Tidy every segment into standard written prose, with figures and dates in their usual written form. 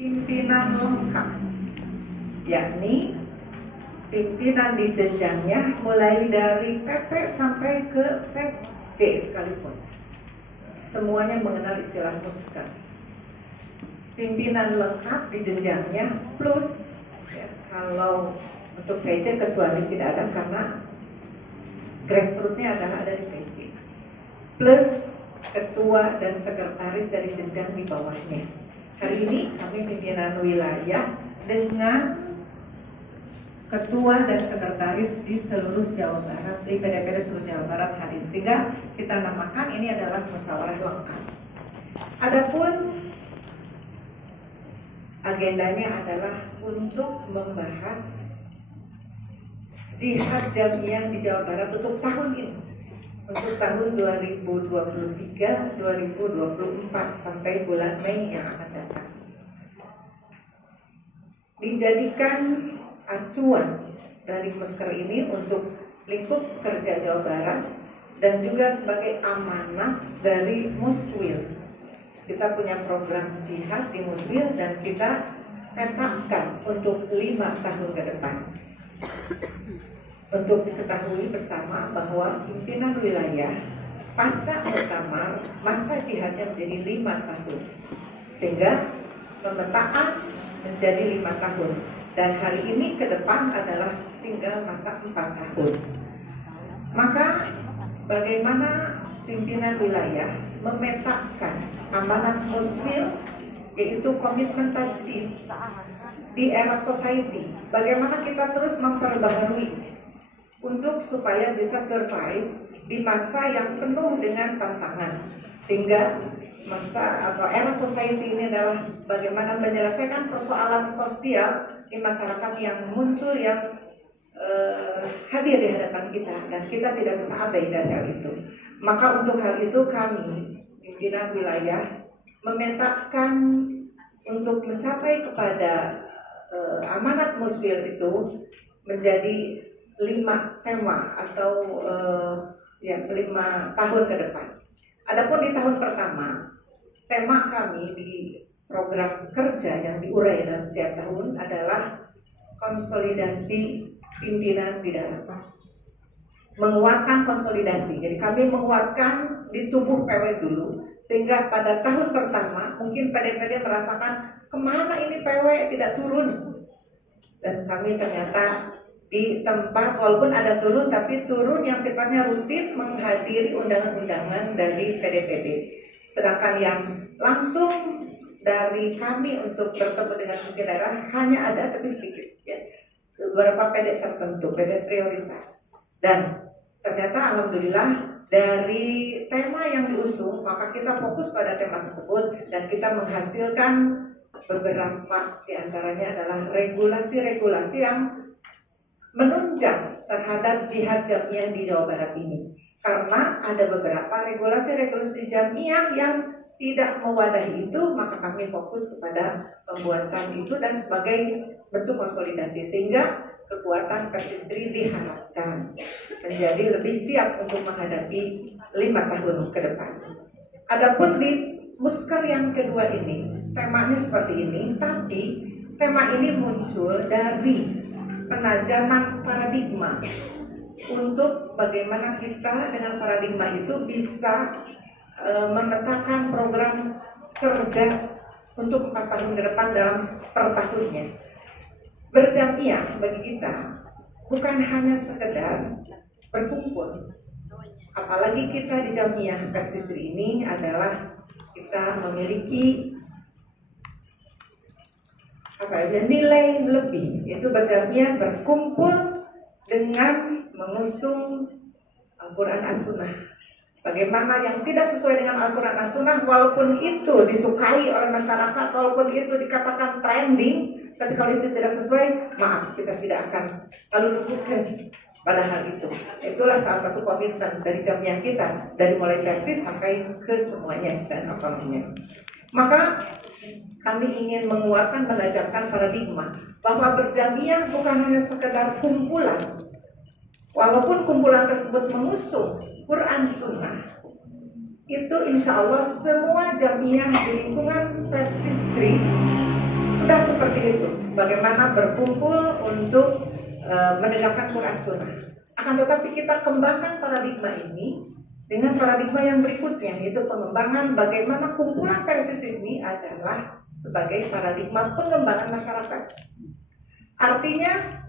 pimpinan lengkap, yakni pimpinan di jenjangnya mulai dari PP sampai ke Sekj sekalipun, semuanya mengenal istilah musker. Pimpinan lengkap di jenjangnya plus ya, kalau untuk VJ kecuali tidak ada karena grassrootsnya adalah dari PP, plus ketua dan sekretaris dari jenjang di bawahnya. Hari ini kami pimpinan wilayah dengan ketua dan sekretaris di seluruh Jawa Barat, di PDPD seluruh Jawa Barat hari ini, sehingga kita namakan ini adalah musyawarah lengkap. Adapun agendanya adalah untuk membahas jihad jamiah di Jawa Barat untuk tahun ini, untuk tahun 2023-2024 sampai bulan Mei yang akan datang. Dijadikan acuan dari musker ini untuk lingkup kerja Jawa Barat dan juga sebagai amanah dari Muswil. Kita punya program jihad di Muswil dan kita tetapkan untuk 5 tahun ke depan. Untuk diketahui bersama bahwa pimpinan wilayah pasca muktamar masa jihadnya menjadi 5 tahun, sehingga pemetaan menjadi 5 tahun. Dan hari ini ke depan adalah tinggal masa 4 tahun. Maka bagaimana pimpinan wilayah memetakan amanat Muswil, yaitu komitmen tajdid di era society. Bagaimana kita terus memperbaharui untuk supaya bisa survive di masa yang penuh dengan tantangan, sehingga masa atau era society ini adalah bagaimana menyelesaikan persoalan sosial di masyarakat yang muncul, yang hadir di hadapan kita, dan kita tidak bisa abai dari hal itu. Maka untuk hal itu kami pimpinan wilayah memetakan untuk mencapai kepada amanat Muswil itu menjadi 5 tema atau 5 tahun ke depan. Adapun di tahun pertama, tema kami di program kerja yang diurai dalam tiap tahun adalah konsolidasi pimpinan di dalam, menguatkan konsolidasi. Jadi kami menguatkan di tubuh PW dulu, sehingga pada tahun pertama mungkin PDPD merasakan kemana ini PW tidak turun, dan kami ternyata di tempat walaupun ada turun, tapi turun yang sifatnya rutin menghadiri undangan-undangan dari PDPD. Sedangkan yang langsung dari kami untuk bertemu dengan pimpinan daerah hanya ada, tapi sedikit ya, beberapa PD tertentu, PD prioritas. Dan ternyata alhamdulillah dari tema yang diusung, maka kita fokus pada tema tersebut dan kita menghasilkan beberapa, diantaranya adalah regulasi-regulasi yang menunjang terhadap jihad jamiah di Jawa Barat ini. Karena ada beberapa regulasi-regulasi jamiah yang tidak mewadahi itu, maka kami fokus kepada pembuatan itu dan sebagai bentuk konsolidasi, sehingga kekuatan Persistri diharapkan menjadi lebih siap untuk menghadapi 5 tahun ke depan. Adapun di musker yang kedua ini, temanya seperti ini, tapi tema ini muncul dari penajaman paradigma untuk bagaimana kita dengan paradigma itu bisa memetakan program kerja untuk 4 tahun ke depan dalam per tahunnya. Berjamiah bagi kita bukan hanya sekedar berkumpul, apalagi kita di Jamiah Persistri ini adalah kita memiliki nilai lebih, yaitu berjamiah berkumpul dengan mengusung Al-Quran As-Sunnah. Bagaimana yang tidak sesuai dengan Al-Quran As-Sunnah, walaupun itu disukai oleh masyarakat, walaupun itu dikatakan trending, tapi kalau itu tidak sesuai, maaf, kita tidak akan lalu luputkan pada hal itu. Itulah salah satu komitmen dari jamiah kita, dari mulai Persis sampai ke semuanya dan otonominya. Maka kami ingin menguatkan, mengajarkan paradigma bahwa berjamiah bukan hanya sekedar kumpulan, walaupun kumpulan tersebut mengusung Quran Sunnah, itu insya Allah semua jamiah di lingkungan Persistri seperti itu, bagaimana berkumpul untuk menegakkan Quran Sunnah. Akan tetapi kita kembangkan paradigma ini dengan paradigma yang berikutnya, yaitu pengembangan bagaimana kumpulan Persis ini adalah sebagai paradigma pengembangan masyarakat. Artinya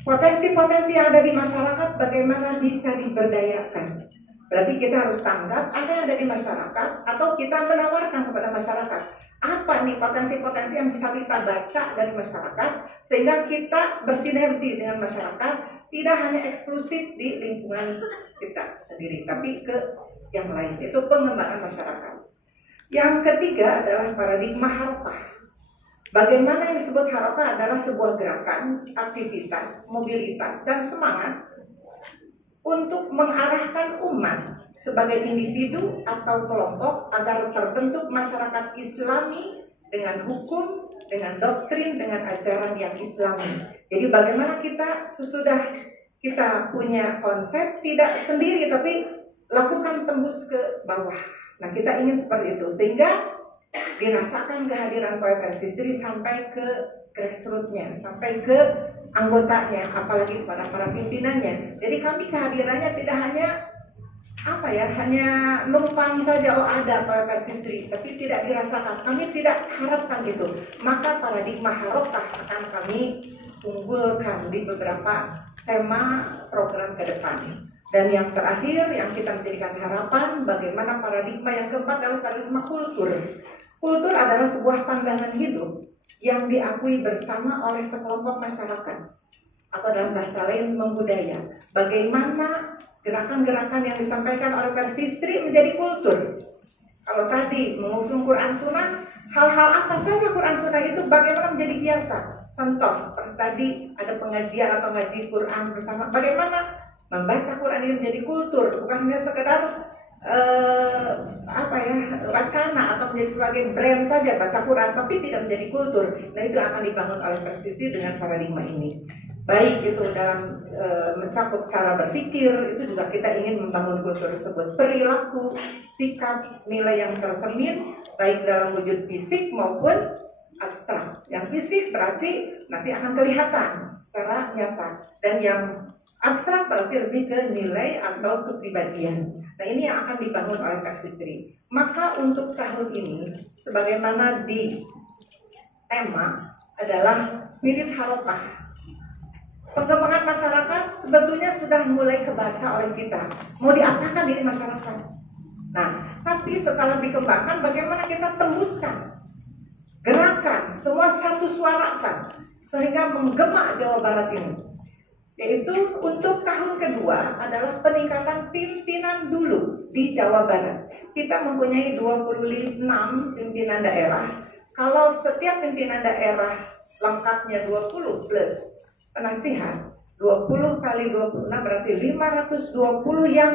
potensi-potensi yang ada di masyarakat bagaimana bisa diberdayakan. Berarti kita harus tanggap apa yang ada di masyarakat, atau kita menawarkan kepada masyarakat apa nih potensi-potensi yang bisa kita baca dari masyarakat, sehingga kita bersinergi dengan masyarakat, tidak hanya eksklusif di lingkungan kita sendiri, tapi ke yang lain. Itu pengembangan masyarakat. Yang ketiga adalah paradigma harokah. Bagaimana yang disebut harokah adalah sebuah gerakan, aktivitas, mobilitas, dan semangat untuk mengarahkan umat sebagai individu atau kelompok agar terbentuk masyarakat Islami dengan hukum, dengan doktrin, dengan ajaran yang Islami. Jadi bagaimana kita sesudah kita punya konsep tidak sendiri tapi lakukan tembus ke bawah. Nah, kita ingin seperti itu sehingga dirasakan kehadiran PPSISRI sampai ke grassroots-nya, sampai ke anggotanya, apalagi kepada para pimpinannya. Jadi kami kehadirannya tidak hanya hanya numpang saja, oh ada PPSISRI, tapi tidak dirasakan. Kami tidak harapkan itu. Maka paradigma harokah akan kami unggulkan di beberapa tema program ke depan. Dan yang terakhir yang kita menjadikan harapan, bagaimana paradigma yang keempat adalah paradigma kultur. Kultur adalah sebuah pandangan hidup yang diakui bersama oleh sekelompok masyarakat, atau dalam bahasa lain membudaya. Bagaimana gerakan-gerakan yang disampaikan oleh Persistri menjadi kultur. Kalau tadi mengusung Quran Sunnah, hal-hal apa saja Quran Sunnah itu bagaimana menjadi biasa. Contoh seperti tadi ada pengajian atau ngaji Quran bersama. Bagaimana membaca Quran ini menjadi kultur, bukan hanya sekedar wacana atau menjadi sebagai brand saja baca Quran, tapi tidak menjadi kultur. Nah, itu akan dibangun oleh Persisi dengan paradigma ini. Baik itu dalam mencakup cara berpikir, itu juga kita ingin membangun kultur tersebut. Perilaku, sikap, nilai yang tercermin baik dalam wujud fisik maupun abstrak. Yang fisik berarti nanti akan kelihatan secara nyata, dan yang abstrak berarti lebih ke nilai atau kepribadian. Nah, ini yang akan dibangun oleh Persistri. Maka untuk tahun ini, sebagaimana di tema adalah spirit harokah. Pengembangan masyarakat sebetulnya sudah mulai kebaca oleh kita. Mau diapakan diri masyarakat? Nah, tapi setelah dikembangkan, bagaimana kita tembuskan gerakan, semua satu suarakan sehingga menggema Jawa Barat ini. Yaitu untuk tahun kedua adalah peningkatan pimpinan dulu di Jawa Barat. Kita mempunyai 26 pimpinan daerah. Kalau setiap pimpinan daerah lengkapnya 20 plus penasihat, 20 kali 26 berarti 520 yang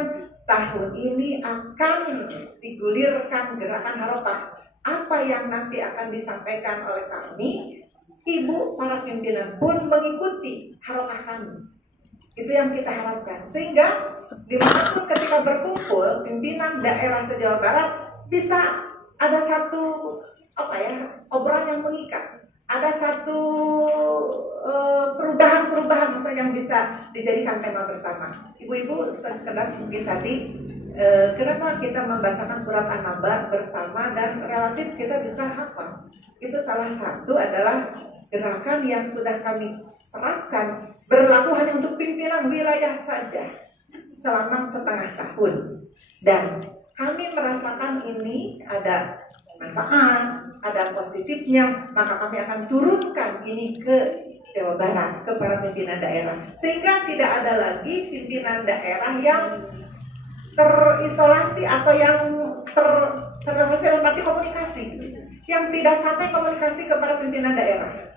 tahun ini akan digulirkan gerakan harokah. Apa yang nanti akan disampaikan oleh kami, ibu para pimpinan pun mengikuti harokah kami. Itu yang kita harapkan. Sehingga dimanapun ketika berkumpul pimpinan daerah se-Jawa Barat bisa ada satu obrolan yang mengikat. Ada satu perubahan-perubahan misalnya yang bisa dijadikan tema bersama. Ibu-ibu sekedar mungkin tadi kenapa kita membacakan surat An-Naba bersama dan relatif kita bisa hafal. Itu salah satu adalah gerakan yang sudah kami terapkan, berlaku hanya untuk pimpinan wilayah saja selama setengah tahun. Dan kami merasakan ini ada manfaat, ada positifnya, maka kami akan turunkan ini ke Jawa Barat, ke para pimpinan daerah. Sehingga tidak ada lagi pimpinan daerah yang terisolasi atau yang terrelasi komunikasi, yang tidak sampai komunikasi kepada pimpinan daerah.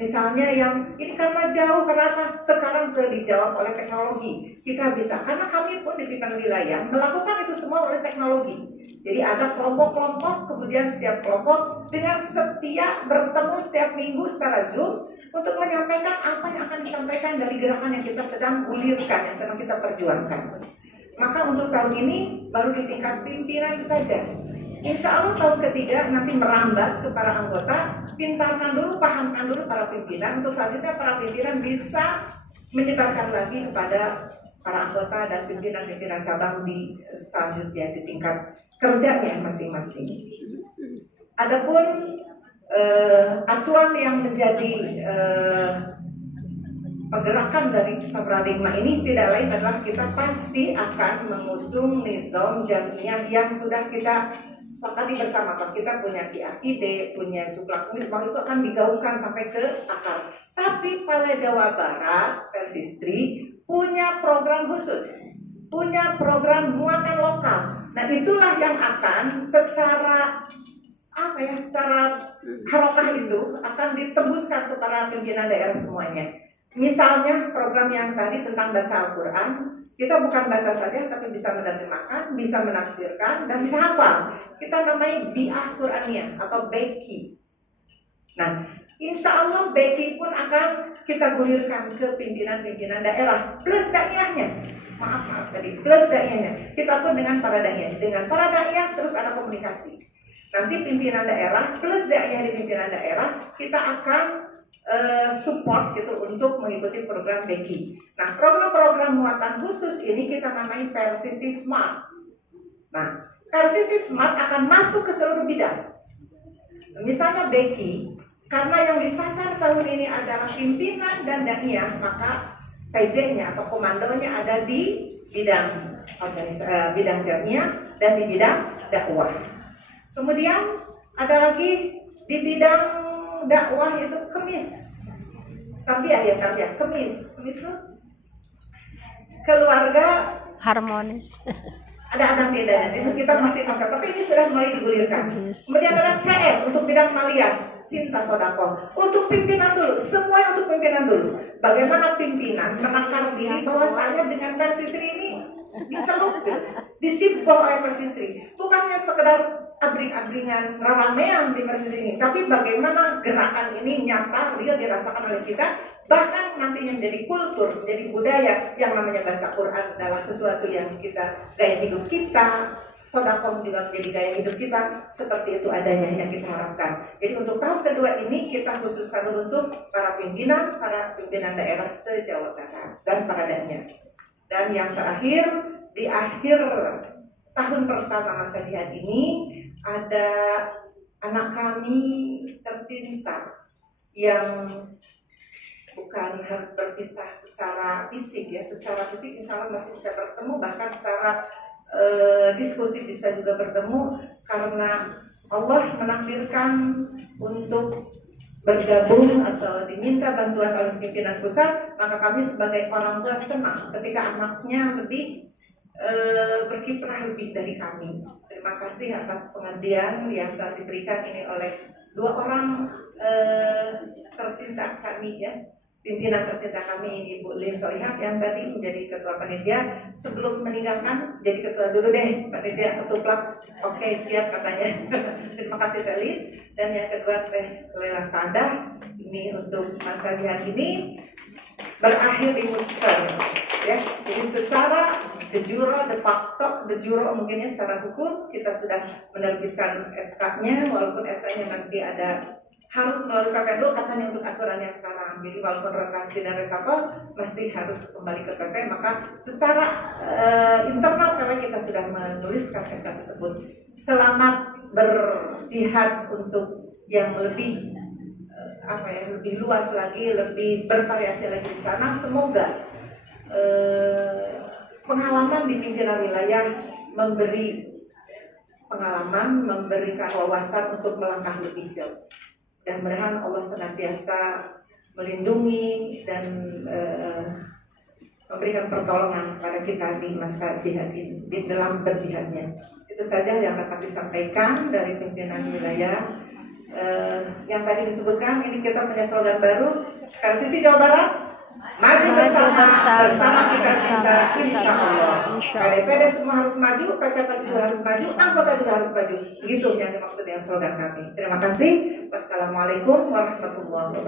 Misalnya yang ini karena jauh, karena sekarang sudah dijawab oleh teknologi, kita bisa, karena kami pun di pimpinan wilayah melakukan itu semua oleh teknologi. Jadi ada kelompok-kelompok, kemudian setiap kelompok dengan setia bertemu setiap minggu secara Zoom untuk menyampaikan apa yang akan disampaikan dari gerakan yang kita sedang gulirkan, yang sedang kita perjuangkan. Maka untuk tahun ini baru di tingkat pimpinan saja Insya Allah tahun ketiga nanti merambat ke para anggota, pintarkan dulu, pahamkan dulu para pimpinan, untuk selanjutnya para pimpinan bisa menyebarkan lagi kepada para anggota dan pimpinan-pimpinan cabang di selanjutnya di tingkat kerjanya masing-masing. Adapun acuan yang menjadi pergerakan dari paradigma ini tidak lain adalah kita pasti akan mengusung nizam jamiah yang sudah kita sepakati bersama. Kita punya KIAID, punya Cuklak Misbah, itu akan digaungkan sampai ke akar. Tapi pada Jawa Barat, Persistri punya program khusus, punya program muatan lokal. Nah itulah yang akan secara secara harokah itu akan ditembuskan ke para pimpinan daerah semuanya. Misalnya program yang tadi tentang baca Al-Quran, kita bukan baca saja tapi bisa menerjemahkan, bisa menafsirkan, dan bisa hafal. Kita namanya Bi'ah Quraniyah atau Beki. Nah, insya Allah Beki pun akan kita gulirkan ke pimpinan-pimpinan daerah plus daiyahnya. Maaf tadi, plus daiyahnya. Kita pun dengan para daiyah. Dengan para daiyah terus ada komunikasi. Nanti pimpinan daerah plus daiyah di pimpinan daerah, kita akan support gitu untuk mengikuti program Beki. Nah, program-program muatan khusus ini kita namai Persisi Smart. Nah, Persisi Smart akan masuk ke seluruh bidang. Misalnya Beki, karena yang disasar tahun ini adalah pimpinan dan daiyah, maka PJ-nya atau komandonya ada di bidang bidang jamiah dan di bidang dakwah. Kemudian ada lagi di bidang dakwah itu kemis, tarbiyah, kemis itu keluarga harmonis. Ada anak beda, itu kita masih konsep, tapi ini sudah mulai digulirkan. Kemudian ada CS untuk bidang maliyah, cinta sodako, untuk pimpinan dulu, semua untuk pimpinan dulu. Bagaimana pimpinan menakar diri bahwasanya dengan Persistri ini dicelup, disibuk oleh Persistri, bukannya sekedar abring-abringan ramean di Persistri ini, tapi bagaimana gerakan ini nyata, real dirasakan oleh kita, bahkan nantinya menjadi kultur, menjadi budaya. Yang namanya baca Quran adalah sesuatu yang kita, gaya hidup kita, sodakom juga menjadi gaya hidup kita, seperti itu adanya yang kita harapkan. Jadi untuk tahun kedua ini kita khususkan untuk para pimpinan daerah se-Jawa Barat dan para daiyah. Dan yang terakhir, di akhir tahun pertama masa jihad ini, ada anak kami tercinta yang bukan harus berpisah secara fisik ya, secara fisik insya Allah masih bisa bertemu, bahkan secara diskusi bisa juga bertemu, karena Allah menakdirkan untuk bergabung atau diminta bantuan oleh pimpinan pusat, maka kami sebagai orang tua senang ketika anaknya lebih berkiprah lebih dari kami. Terima kasih atas pengertian yang telah diberikan ini oleh dua orang tercinta kami ya, pimpinan tercinta kami ini Bu Lin Solihat yang tadi menjadi ketua panitia. Sebelum meninggalkan jadi ketua dulu deh panitia ketuplak. Oke, siap katanya. Terima kasih Teh Lin. Dan yang kedua Teh Lela Sadah, ini untuk masa jihad ini berakhir di Muster ya. Jadi secara de jure mungkinnya secara hukum kita sudah menerbitkan SK-nya, walaupun SK-nya nanti ada harus melalui PP dulu katanya untuk aturannya sekarang. Jadi walaupun rotasi dan resapel masih harus kembali ke PP, maka secara internal PP kita sudah menuliskan SK tersebut. Selamat berjihad untuk yang lebih lebih luas lagi, lebih bervariasi lagi di sana. Semoga pengalaman di pimpinan wilayah memberi pengalaman, memberikan wawasan untuk melangkah lebih jauh. Dan mudah-mudahan Allah senantiasa melindungi dan memberikan pertolongan kepada kita di masa jihad ini, di dalam berjihadnya. Itu saja yang dapat disampaikan dari pimpinan wilayah. Yang tadi disebutkan, ini kita punya slogan baru, Persisi Jawa Barat, maju bersama kita bisa, insya Allah. PD semua harus maju, PCP juga harus maju, anggota juga harus maju. Begitu yang dimaksud dengan slogan kami. Terima kasih. Wassalamualaikum warahmatullahi wabarakatuh.